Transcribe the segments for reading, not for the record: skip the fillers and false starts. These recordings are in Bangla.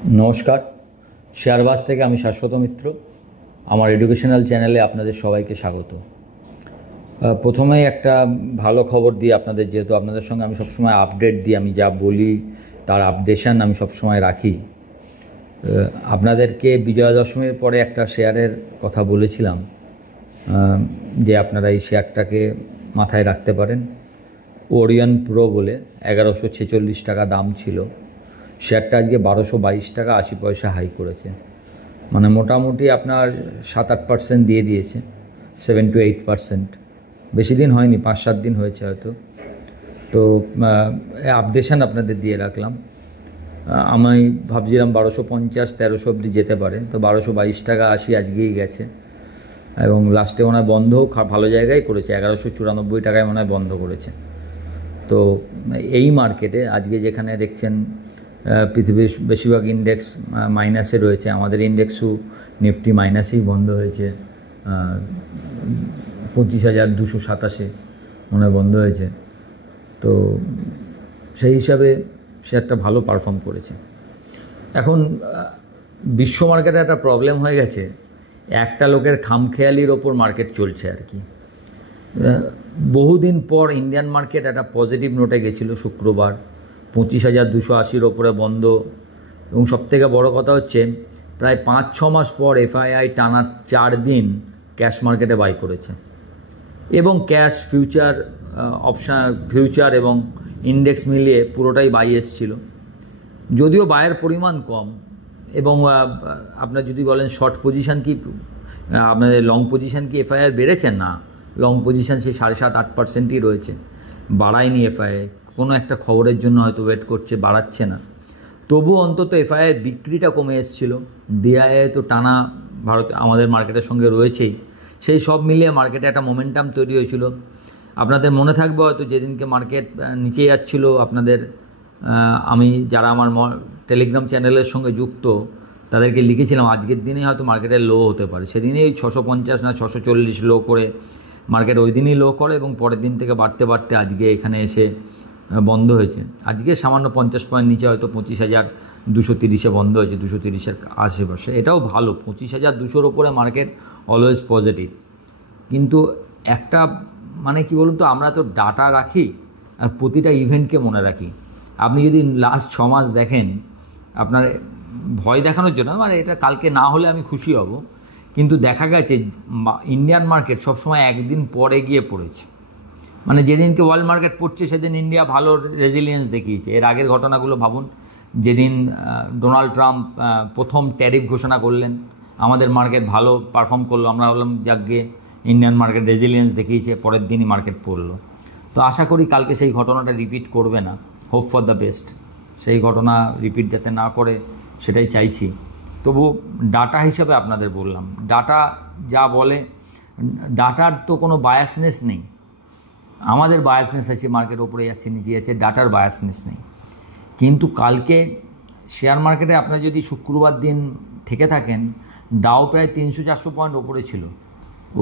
নমস্কার। শেয়ারবাজ থেকে আমি শাশ্বত মিত্র। আমার এডুকেশনাল চ্যানেলে আপনাদের সবাইকে স্বাগত। প্রথমেই একটা ভালো খবর দিই আপনাদের, যেহেতু আপনাদের সঙ্গে আমি সবসময় আপডেট দিই, আমি যা বলি তার আপডেশন আমি সবসময় রাখি। আপনাদেরকে বিজয়া দশমীর পরে একটা শেয়ারের কথা বলেছিলাম, যে আপনারা এই শেয়ারটাকে মাথায় রাখতে পারেন। ওরিয়ন প্রো বলে 1146 টাকা দাম ছিল, শেয়ারটা আজকে 1222 টাকা 80 পয়সা হাই করেছে। মানে মোটামুটি আপনার 7-8% দিয়ে দিয়েছে, 7-8%। বেশি দিন হয়নি, 5-7 দিন হয়েছে হয়তো। তো আপডেশন আপনাদের দিয়ে রাখলাম। আমি ভাবছিলাম 1250-1300 অবধি যেতে পারে, তো 1222 টাকা 80 আজকেই গেছে, এবং লাস্টে মনে হয় বন্ধও ভালো জায়গায় করেছে, 1194 টাকায় মনে হয় বন্ধ করেছে। তো এই মার্কেটে আজকে যেখানে দেখছেন পৃথিবীর বেশিরভাগ ইন্ডেক্স মাইনাসে রয়েছে, আমাদের ইন্ডেক্সও নিফটি মাইনাসেই বন্ধ হয়েছে, 25,287 মনে হয় বন্ধ হয়েছে। তো সেই হিসাবে শেয়ারটা ভালো পারফর্ম করেছে। এখন বিশ্ব মার্কেটে একটা প্রবলেম হয়ে গেছে, একটা লোকের খামখেয়ালির ওপর মার্কেট চলছে আর কি। বহুদিন পর ইন্ডিয়ান মার্কেট একটা পজিটিভ নোটে গেছিলো শুক্রবার, 25,280 ওপরে বন্ধ। এবং সবথেকে বড় কথা হচ্ছে, প্রায় 5-6 মাস পর এফআইআই টানা 4 দিন ক্যাশ মার্কেটে বাই করেছে, এবং ক্যাশ ফিউচার এবং ইন্ডেক্স মিলিয়ে পুরোটাই বাই এসছিল। যদিও বায়ের পরিমাণ কম, এবং আপনার যদি বলেন শর্ট পজিশান কি আপনাদের লং পজিশান কি এফআইআর বেড়েছে, না, লং পজিশান সেই 7.5-8%ই রয়েছে, বাড়ায়নি এফআইআই। কোনো একটা খবরের জন্য হয়তো ওয়েট করছে, বাড়াচ্ছে না। তবু অন্তত এফআইআই বিক্রিটা কমে এসেছিল। ডিআইআই তো টানা আমাদের মার্কেটের সঙ্গে রয়েছেই, সেই সব মিলিয়ে মার্কেটে একটা মোমেন্টাম তৈরি হয়েছিল। আপনাদের মনে থাকবে হয়তো যেদিনকে মার্কেট নিচে যাচ্ছিল, আপনাদের আমি যারা আমার টেলিগ্রাম চ্যানেলের সঙ্গে যুক্ত তাদেরকে লিখেছিলাম আজকের দিনেই হয়তো মার্কেটের লো হতে পারে। সেদিনেই 650 না 640 লো করে মার্কেট ওই দিনই লো করে, এবং পরের দিন থেকে বাড়তে বাড়তে আজকে এখানে এসে বন্ধ হয়েছে। আজকে সামান্য 50 পয়েন্ট নিচে হয়তো 25,230 বন্ধ হয়েছে, 230-এর আশেপাশে। এটাও ভালো, 25,200 ওপরে মার্কেট অলওয়েজ পজিটিভ। কিন্তু একটা মানে কি বলুন তো, আমরা তো ডাটা রাখি আর প্রতিটা ইভেন্টকে মনে রাখি। আপনি যদি লাস্ট 6 মাস দেখেন, আপনার ভয় দেখানোর জন্য, মানে এটা কালকে না হলে আমি খুশি হব, কিন্তু দেখা গেছে ইন্ডিয়ান মার্কেট সবসময় একদিন পরে গিয়ে পড়েছে। মানে যেদিনকে ওয়ার্ল্ড মার্কেট পড়ছে সেদিন ইন্ডিয়া ভালো রেজিলিয়েন্স দেখিয়েছে। এর আগের ঘটনাগুলো ভাবুন, যেদিন ডোনাল্ড ট্রাম্প প্রথম ট্যারিফ ঘোষণা করলেন, আমাদের মার্কেট ভালো পারফর্ম করলো, আমরা বললাম যাকগে ইন্ডিয়ান মার্কেট রেজিলিয়েন্স দেখিয়েছে, পরের দিনই মার্কেট পড়লো। তো আশা করি কালকে সেই ঘটনাটা রিপিট করবে না, হোপ ফর দ্য বেস্ট। সেই ঘটনা রিপিট যাতে না করে সেটাই চাইছি। তবু ডাটা হিসাবে আপনাদের বললাম, ডাটা যা বলে, ডাটার তো কোনো বায়াসনেস নেই। আমাদের বায়াসনেস আছে, মার্কেট ওপরে যাচ্ছে নিচে যাচ্ছে, ডাটার বায়াসনেস নেই। কিন্তু কালকে শেয়ার মার্কেটে আপনারা যদি শুক্রবার দিন থেকে থাকেন, ডাও প্রায় 300-400 পয়েন্ট ওপরে ছিল।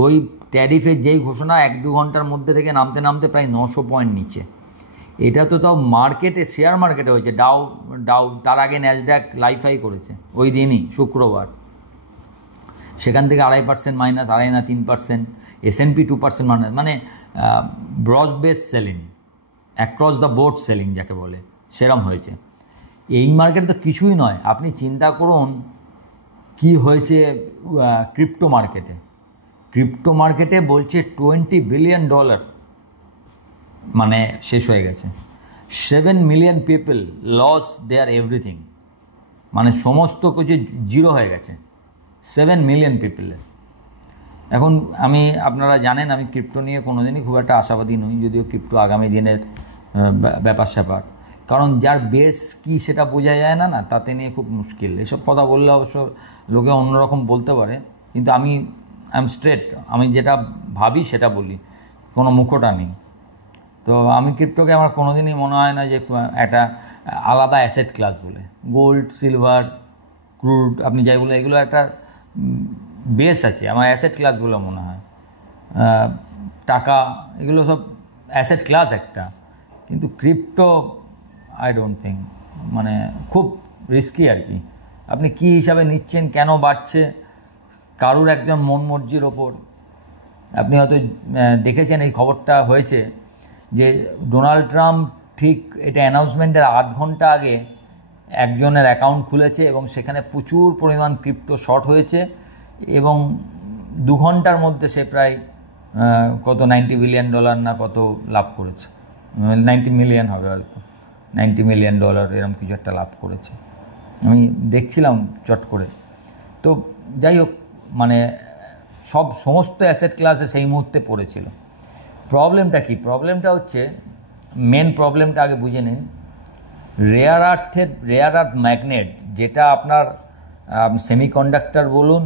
ওই ট্যারিফের যেই ঘোষণা 1-2 ঘন্টার মধ্যে থেকে নামতে নামতে প্রায় 900 পয়েন্ট নিচে। এটা তো তাও মার্কেটে, শেয়ার মার্কেটে হয়েছে। ডাও তার আগে ন্যাসড্যাক লাইফাই করেছে ওই দিনই শুক্রবার, সেখান থেকে 2.5% মাইনাস, 2.5 না 3%, S&P 2% মাইনাস। মানে broad base selling, across the board selling যাকে বলে, সেরম হয়েছে। এই মার্কেটে তো কিছুই নয়। আপনি চিন্তা করুন কি হয়েছে ক্রিপ্টো মার্কেটে। ক্রিপ্টো মার্কেটে বলছে $20 বিলিয়ন মানে শেষ হয়ে গেছে। 7 মিলিয়ন পিপল লস দেয়ার এভরিথিং, মানে সমস্ত কিছু জিরো হয়ে গেছে 7 মিলিয়ন পিপলের। এখন আপনারা জানেন আমি ক্রিপ্টো নিয়ে কোনোদিনই খুব একটা আশাবাদী নই, যদিও ক্রিপ্টো আগামী দিনের ব্যাপার স্যাপার, কারণ যার বেস কি সেটা বোঝা যায় না, তাতে নিয়ে খুব মুশকিল। এসব কথা বললে অবশ্য লোকে অন্যরকম বলতে পারে, কিন্তু আই এম স্ট্রেট, আমি যেটা ভাবি সেটা বলি, কোনো মুখোটা নেই। তো আমি ক্রিপ্টোকে আমার কোনোদিনই মনে হয় না যে একটা আলাদা অ্যাসেট ক্লাস বলে। গোল্ড, সিলভার, ক্রুড, আপনি যাই বলে, এগুলো একটা বেস আছে, আমার অ্যাসেট ক্লাসগুলো মনে হয়। টাকা, এগুলো সব অ্যাসেট ক্লাস একটা, কিন্তু ক্রিপ্টো আই ডোন্ট থিঙ্ক, মানে খুব রিস্কি আর কি। আপনি কী হিসাবে নিচ্ছেন, কেন বাড়ছে, কারুর একজন মন মর্জির ওপর। আপনি হয়তো দেখেছেন এই খবরটা হয়েছে যে ডোনাল্ড ট্রাম্প ঠিক এটা অ্যানাউন্সমেন্টের আধ ঘন্টা আগে একজনের অ্যাকাউন্ট খুলেছে এবং সেখানে প্রচুর পরিমাণ ক্রিপ্টো শর্ট হয়েছে এবং 2 ঘন্টার মধ্যে সে প্রায় কত $90 বিলিয়ন না কত লাভ করেছে, 90 মিলিয়ন হবে হয়তো, $90 মিলিয়ন এরকম কিছু একটা লাভ করেছে। আমি দেখছিলাম চট করে। তো যাই হোক, মানে সমস্ত অ্যাসেট ক্লাসে সেই মুহূর্তে পড়েছিল। প্রবলেমটা কি? প্রবলেমটা হচ্ছে, মেন প্রবলেমটা আগে বুঝে নিন। রেয়ার আর্থ ম্যাগনেট, যেটা আপনার সেমিকন্ডাক্টর বলুন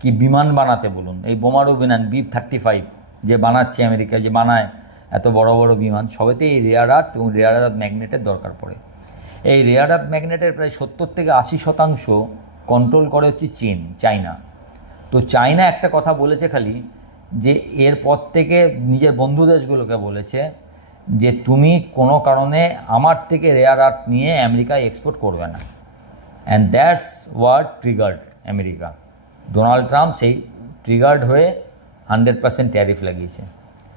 কি বিমান বানাতে বলুন, এই বোমারু বিমান B-35 যে বানাচ্ছে আমেরিকা, যে বানায় এত বড় বড় বিমান, সবেতেই এই রেয়ার আর্থ এবং রেয়ার আর্থ ম্যাগনেটের দরকার পড়ে। এই রেয়ার আর্থ ম্যাগনেটের প্রায় 70 থেকে 80% কন্ট্রোল করে হচ্ছে চায়না। তো চায়না একটা কথা বলেছে খালি, যে এরপর থেকে নিজের বন্ধু দেশগুলোকে বলেছে যে তুমি কোনো কারণে আমার থেকে রেয়ার আর্থ নিয়ে আমেরিকায় এক্সপোর্ট করবে না। And that's what triggered America. Donald Trump সেই ট্রিগার্ড হয়ে 100% ট্যারিফ লাগিয়েছে।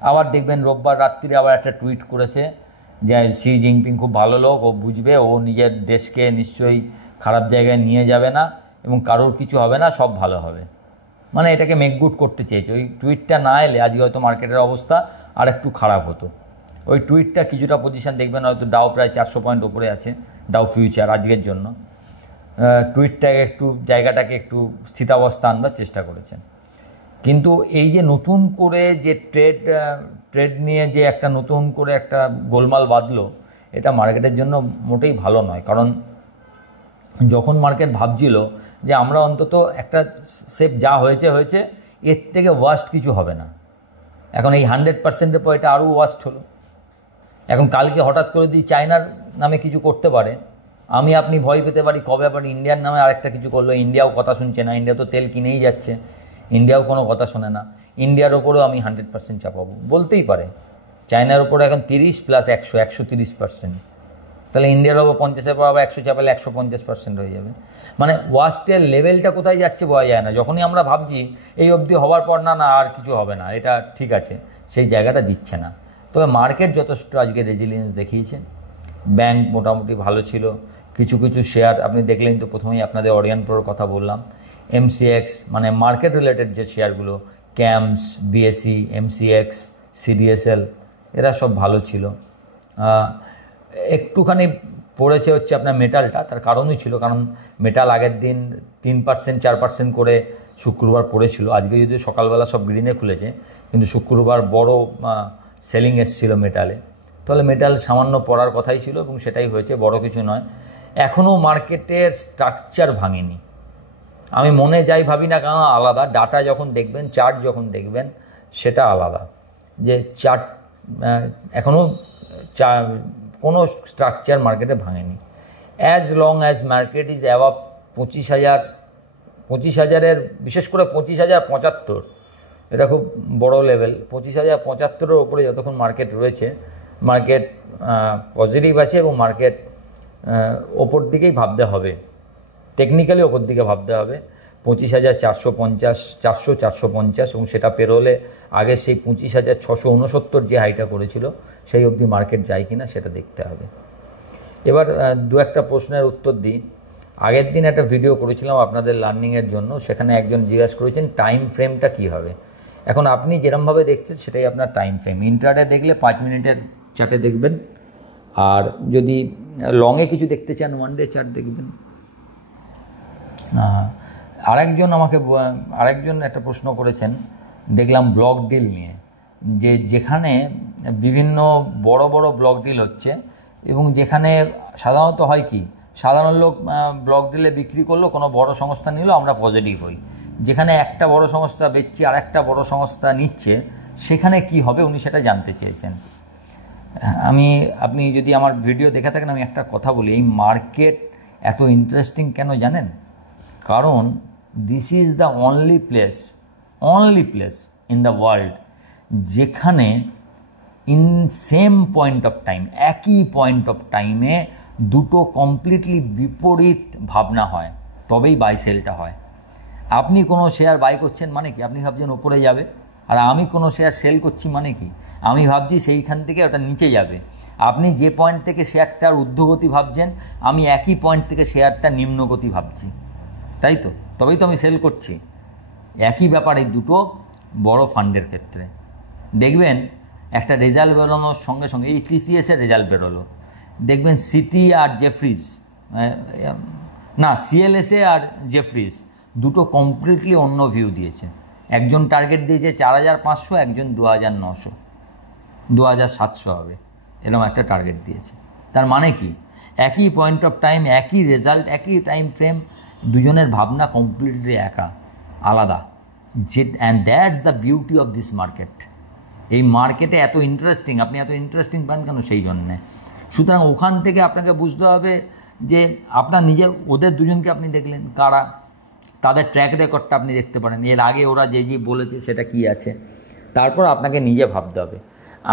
আবার দেখবেন রোববার রাত্রিরে আবার একটা টুইট করেছে যে শি জিনপিং খুব ভালো লোক, ও বুঝবে, ও নিজের দেশকে নিশ্চয়ই খারাপ জায়গায় নিয়ে যাবে না এবং কারোর কিছু হবে না, সব ভালো হবে। মানে এটাকে মেকগুড করতে চেয়েছে। ওই টুইটটা না এলে আজকে হয়তো মার্কেটের অবস্থা আর একটু খারাপ হতো। ওই টুইটটা কিছুটা পজিশন দেখবেন, হয়তো ডাও প্রায় 400 পয়েন্ট ওপরে আছে, ডাও ফিউচার আজকের জন্য। টুইটটাকে একটু, জায়গাটাকে একটু স্থিতাবস্থা আনবার চেষ্টা করেছেন। কিন্তু এই যে নতুন করে যে ট্রেড নিয়ে যে একটা নতুন করে একটা গোলমাল বাঁধলো, এটা মার্কেটের জন্য মোটেই ভালো নয়। কারণ যখন মার্কেট ভাবছিল যে আমরা অন্তত একটা সেফ, যা হয়েছে হয়েছে, এর থেকে ওয়ার্স্ট কিছু হবে না, এখন এই 100%-এর পর এটা আরও ওয়ার্স্ট হলো। এখন কালকে হঠাৎ করে যদি চায়নার নামে কিছু করতে পারে, আমি আপনি ভয় পেতে পারি কবে আবার ইন্ডিয়ার নামে আরেকটা কিছু করলো। ইন্ডিয়াও কথা শুনছে না, ইন্ডিয়া তো তেল কিনেই যাচ্ছে, ইন্ডিয়াও কোনো কথা শোনে না। ইন্ডিয়ার ওপরেও আমি 100% চাপাবো বলতেই পারে। চায়নার ওপরে এখন 30 + 100, 130%। তাহলে ইন্ডিয়ার ওপর 50-এর পর আবার 100 চাপালে 150% হয়ে যাবে। মানে ওয়ার্স্টের লেভেলটা কোথায় যাচ্ছে বোঝা যায় না। যখনই আমরা ভাবছি এই অবধি হওয়ার পর না আর কিছু হবে না, এটা ঠিক আছে, সেই জায়গাটা দিচ্ছে না। তবে মার্কেট যথেষ্ট আজকে রেজিলিয়েন্স দেখিয়েছে। ব্যাংক মোটামুটি ভালো ছিল, কিছু কিছু শেয়ার আপনি দেখলেন তো, প্রথমেই আপনাদের অরিয়ন প্রোর কথা বললাম। MCX মানে মার্কেট রিলেটেড যে শেয়ারগুলো, ক্যামস, BSE, MCX, CDSL, এরা সব ভালো ছিল। একটুখানি পড়েছে হচ্ছে আপনার মেটালটা, তার কারণই ছিল, কারণ মেটাল আগের দিন 3%, 4% করে শুক্রবার পড়েছিল। আজকে যদিও সকালবেলা সব গ্রিনে খুলেছে, কিন্তু শুক্রবার বড় সেলিং এসেছিল মেটালে। তাহলে মেটাল সামান্য পড়ার কথাই ছিল এবং সেটাই হয়েছে, বড় কিছু নয়। এখনও মার্কেটের স্ট্রাকচার ভাঙেনি। আমি মনে যাই ভাবি না কেন আলাদা, ডাটা যখন দেখবেন, চার্ট যখন দেখবেন, সেটা আলাদা। যে চার্ট এখনও কোনো স্ট্রাকচার মার্কেটে ভাঙেনি। As long as market is above 25,000, বিশেষ করে 25,075, এটা খুব বড় লেভেল। 25,075-এর ওপরে যতক্ষণ মার্কেট রয়েছে, মার্কেট পজিটিভ আছে এবং মার্কেট ওপর দিকেই ভাবতে হবে, টেকনিক্যালি ওপর দিকে ভাবতে হবে। 25,450, 450 এবং সেটা পেরোলে আগে সেই 25,669 যে হাইটা করেছিল সেই অবধি মার্কেট যায় কি না সেটা দেখতে হবে। এবার দু একটা প্রশ্নের উত্তর দিই। আগের দিন একটা ভিডিও করেছিলাম আপনাদের লার্নিংয়ের জন্য, সেখানে একজন জিজ্ঞাসা করেছেন টাইম ফ্রেমটা কী হবে। এখন আপনি যেরমভাবে দেখছেন সেটাই আপনার টাইম ফ্রেম। ইন্ট্রাডে দেখলে 5 মিনিটের চার্টে দেখবেন, আর যদি লংয়ে কিছু দেখতে চান 1 ডে চার্ট দেখবেন। আরেকজন একটা প্রশ্ন করেছেন, দেখলাম ব্লক ডিল নিয়ে, যেখানে বিভিন্ন বড় বড় ব্লক ডিল হচ্ছে এবং যেখানে সাধারণত হয় কি, সাধারণ লোক ব্লক ডিলে বিক্রি করলো, কোনো বড় সংস্থা নিল, আমরা পজিটিভ হই। যেখানে একটা বড় সংস্থা বেচছে আর একটা বড় সংস্থা নিচ্ছে, সেখানে কি হবে উনি সেটা জানতে চেয়েছেন। আপনি যদি আমার ভিডিও দেখে থাকেন, আমি একটা কথা বলি, এই মার্কেট এত ইন্টারেস্টিং কেন জানেন? কারণ this is the only place in the world যেখানে in same point of time, একই পয়েন্ট অফ টাইমে দুটো কমপ্লিটলি বিপরীত ভাবনা হয়। তবেই বাই সেলটা হয়। আপনি কোনো শেয়ার বাই করছেন মানে কি, আপনি ভাবছেন ওপরে যাবে, আর আমি কোনো শেয়ার সেল করছি মানে কি, আমি ভাবছি সেইখান থেকে ওটা নিচে যাবে। আপনি যে পয়েন্ট থেকে শেয়ারটার ঊর্ধ্বগতি ভাবছেন, আমি একই পয়েন্ট থেকে শেয়ারটা নিম্নগতি ভাবছি, তাই তো? তবেই তো আমি সেল করছি। একই ব্যাপার এই দুটো বড় ফান্ডের ক্ষেত্রে। দেখবেন একটা রেজাল্ট বেরোনোর সঙ্গে সঙ্গে, এই টিসিএসের রেজাল্ট বেরোলো, দেখবেন সিটি আর জেফ্রিজ, না সিএলএসএ আর জেফ্রিজ দুটো কমপ্লিটলি অন্য ভিউ দিয়েছে। একজন টার্গেট দিয়েছে 4500, একজন 2900, 2700 হবে, এরকম একটা টার্গেট দিয়েছে। তার মানে কি, একই পয়েন্ট অফ টাইম, একই রেজাল্ট, একই টাইম ফ্রেম, দুজনের ভাবনা কমপ্লিটলি আলাদা। And that's the beauty of this market. এই মার্কেটে এত ইন্টারেস্টিং, আপনি এত ইন্টারেস্টিং পান কেন? সেই জন্যে। সুতরাং ওখান থেকে আপনাকে বুঝতে হবে যে আপনার নিজের, ওদের দুজনকে আপনি দেখলেন কারা, তাদের ট্র্যাক রেকর্ডটা আপনি দেখতে পারেন, এর আগে ওরা যে বলেছে সেটা কি আছে, তারপর আপনাকে নিজে ভাবতে হবে।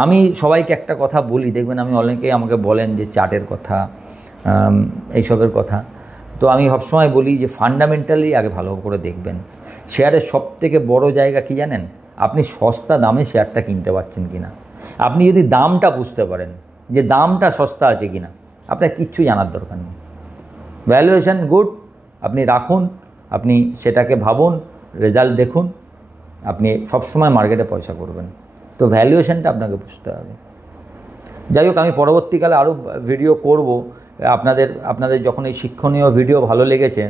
আমি সবাইকে একটা কথা বলি, দেখবেন আমি অনেকেই আমাকে বলেন যে চার্টের কথা, এইসবের কথা, তো আমি সবসময় বলি যে ফান্ডামেন্টালি আগে ভালো করে দেখবেন। শেয়ারের সবথেকে বড় জায়গা কি জানেন? আপনি সস্তা দামে শেয়ারটা কিনতে পারছেন কি না। আপনি যদি দামটা বুঝতে পারেন যে দামটা সস্তা আছে কি না, আপনার কিচ্ছু জানার দরকার নেই। ভ্যালুয়েশন গুড, আপনি রাখুন, আপনি সেটাকে ভাবুন, রেজাল্ট দেখুন, আপনি সবসময় মার্কেটে পয়সা করবেন। তো ভ্যালুয়েশনটা আপনাকে বুঝতে হবে। যাই হোক, আমি পরবর্তীকালে আরও ভিডিও করব আপনাদের যখন এই শিক্ষণীয় ভিডিও ভালো লেগেছে,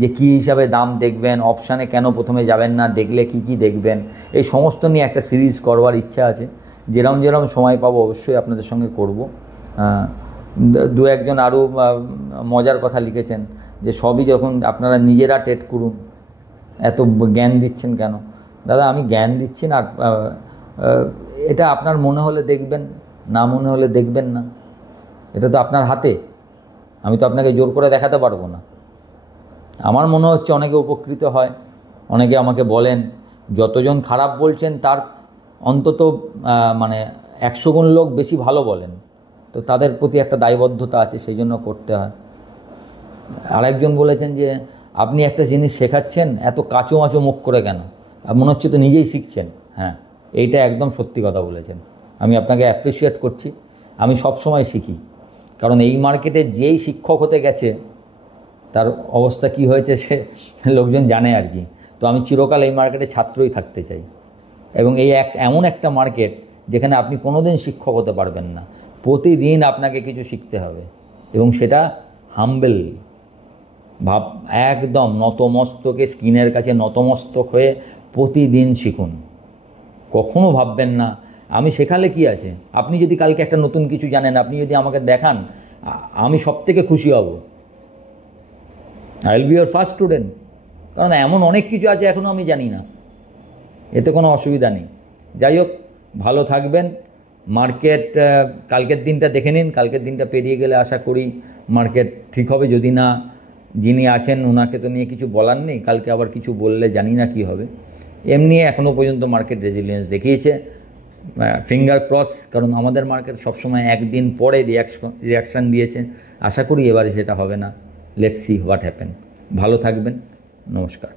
যে কী হিসাবে দাম দেখবেন, অপশানে কেন প্রথমে যাবেন না, দেখলে কি কি দেখবেন, এই সমস্ত নিয়ে একটা সিরিজ করবার ইচ্ছা আছে। যেরকম সময় পাবো অবশ্যই আপনাদের সঙ্গে করব। দু একজন আরও মজার কথা লিখেছেন যে সবই যখন আপনারা নিজেরা ট্রেড করুন, এত জ্ঞান দিচ্ছেন কেন? দাদা, আমি জ্ঞান দিচ্ছি না, এটা আপনার মনে হলে দেখবেন, না মনে হলে দেখবেন না, এটা তো আপনার হাতে। আমি তো আপনাকে জোর করে দেখাতে পারবো না। আমার মনে হচ্ছে অনেকে উপকৃত হয়, অনেকে আমাকে বলেন, যতজন খারাপ বলছেন তার অন্তত 100 গুণ লোক বেশি ভালো বলেন, তো তাদের প্রতি একটা দায়বদ্ধতা আছে, সেই জন্য করতে হয়। আরেকজন বলেছেন যে আপনি একটা জিনিস শেখাচ্ছেন এত কাঁচুমাচু মুখ করে কেন, মনে হচ্ছে তো নিজেই শিখছেন। হ্যাঁ, এইটা একদম সত্যি কথা বলেছেন, আমি আপনাকে অ্যাপ্রিসিয়েট করছি। আমি সবসময় শিখি, কারণ এই মার্কেটে যেই শিক্ষক হতে গেছে তার অবস্থা কি হয়েছে সে লোকজন জানে আর কি। তো আমি চিরকাল এই মার্কেটে ছাত্রই থাকতে চাই, এবং এই এমন একটা মার্কেট যেখানে আপনি কোনোদিন শিক্ষক হতে পারবেন না, প্রতিদিন আপনাকে কিছু শিখতে হবে, এবং সেটা হাম্বেল ভাব, একদম নতমস্তকে, স্ক্রিনের কাছে নতমস্তক হয়ে প্রতিদিন শিখুন। কখনো ভাববেন না আমি শেখালে কি আছে। আপনি যদি কালকে একটা নতুন কিছু জানেন, আপনি যদি আমাকে দেখান, আমি সবথেকে খুশি হব। I will be your first student, কারণ এমন অনেক কিছু আছে এখনও আমি জানি না, এতে কোনো অসুবিধা নেই। যাই হোক, ভালো থাকবেন। মার্কেট কালকের দিনটা দেখে নিন, কালকের দিনটা পেরিয়ে গেলে আশা করি মার্কেট ঠিক হবে। যদি না, যিনি আছেন ওনাকে তো নিয়ে কিছু বলার নেই, কালকে আবার কিছু বললে জানি না কি হবে। এমনি এখনও পর্যন্ত মার্কেট রেজিলিয়েন্স দেখিয়েছে, ফিঙ্গার ক্রস, কারণ আমাদের মার্কেট সবসময় একদিন পরে রিয়াকশান দিয়েছে। আশা করি এবারে সেটা হবে না। Let's see what happen. ভালো থাকবেন, নমস্কার।